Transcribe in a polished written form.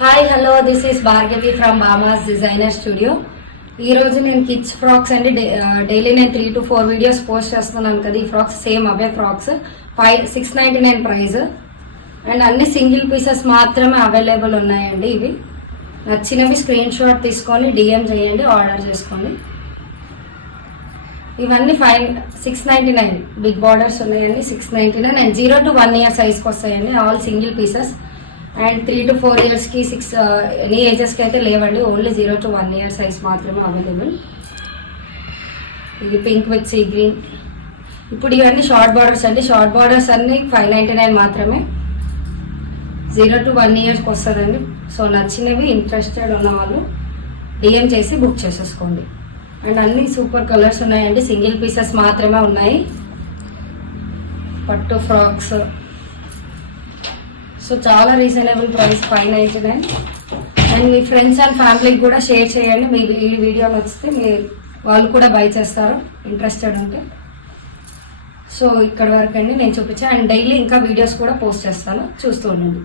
Hi hello this is Bhargavi from Bama's designer studio. ఈరోజు నేను kids frocks అండి డైలీ నేను 3 to 4 వీడియోస్ పోస్ట్ చేస్తున్నాను కదా. ఈ frocks same away frocks 699 price and అన్ని సింగిల్ పీసెస్ మాత్రమే అవైలబుల్ ఉన్నాయండి. ఇవి నచ్చినవి స్క్రీన్ షాట్ తీసుకొని డిఎం చేయండి, ఆర్డర్ చేసుకోండి. ఇవన్నీ 699 బిగ్ బార్డర్స్ ఉన్నాయండి. 699 అండ్ 0 to 1 year సైజ్కి వస్తాయండి. All single pieces and 3 to 4 yearsకి 6 ఎనీ ఏజెస్కి అయితే లేవండి. ఓన్లీ 0 to 1 year సైజ్ మాత్రమే అవైలబుల్. ఇది పింక్ విత్ సీ గ్రీన్. ఇప్పుడు ఇవన్నీ షార్ట్ బార్డర్స్ అండి. షార్ట్ బార్డర్స్ అన్ని 599 మాత్రమే. 0 to 1 yearsకి వస్తుందండి. సో నచ్చినవి ఇంట్రెస్టెడ్ ఉన్న వాళ్ళు డిఎం చేసి బుక్ చేసేసుకోండి. అండ్ అన్ని సూపర్ కలర్స్ ఉన్నాయండి. సింగిల్ పీసెస్ మాత్రమే ఉన్నాయి. పట్టు ఫ్రాక్స్ సో చాలా reasonable price 599. And me friends and ఫ్యామిలీకి కూడా షేర్ చేయండి. మీ ఈ వీడియో నచ్చితే వాళ్ళు కూడా బై చేస్తారు ఇంట్రెస్టెడ్ ఉంటే. సో ఇక్కడ వరకు అండి నేను చూపించాను. అండ్ డైలీ ఇంకా వీడియోస్ కూడా పోస్ట్ చేస్తాను, చూస్తూ ఉండండి.